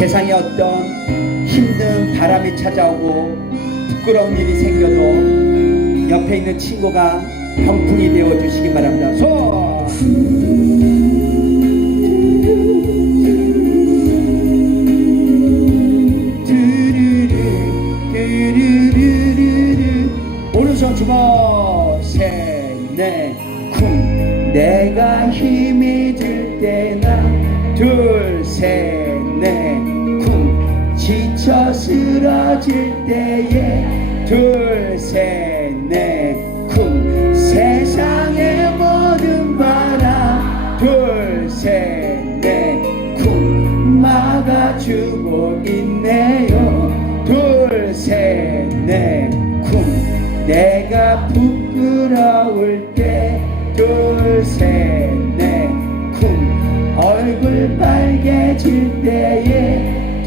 세상에 어떤 힘든 바람이 찾아오고 부끄러운 일이 생겨도 옆에 있는 친구가 병풍이 되어 주시기 바랍니다. 뚜루루루루. 오른손 주먹 셋넷 쿵 내가 힘이 들 때나 둘셋 넷쿵 지쳐 쓰러질 때에 둘셋넷쿵 세상의 모든 바람. 둘셋넷쿵 막아주고 있네요. 둘셋넷쿵 내가 부끄러울 때. 둘셋넷쿵 얼굴 빨개질 때에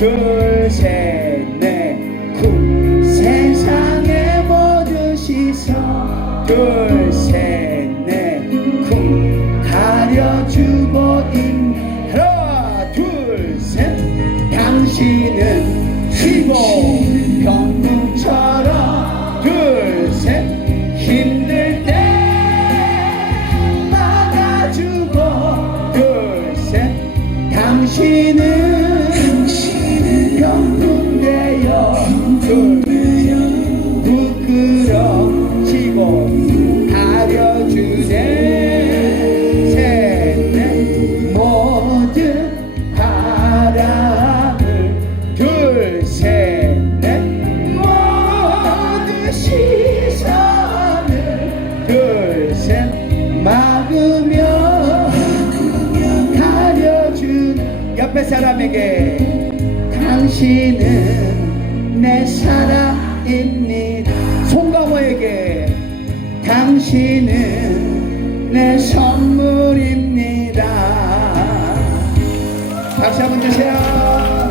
둘 셋 넷 쿵 세상의 모든 시선 둘 셋 넷 쿵 가려주고 있네 하나 둘 셋 당신은 쉬고 병풍처럼 둘 셋 사람에게 당신은 내 사랑입니다. 송강호에게 당신은 내 선물입니다. 박수 한번 주세요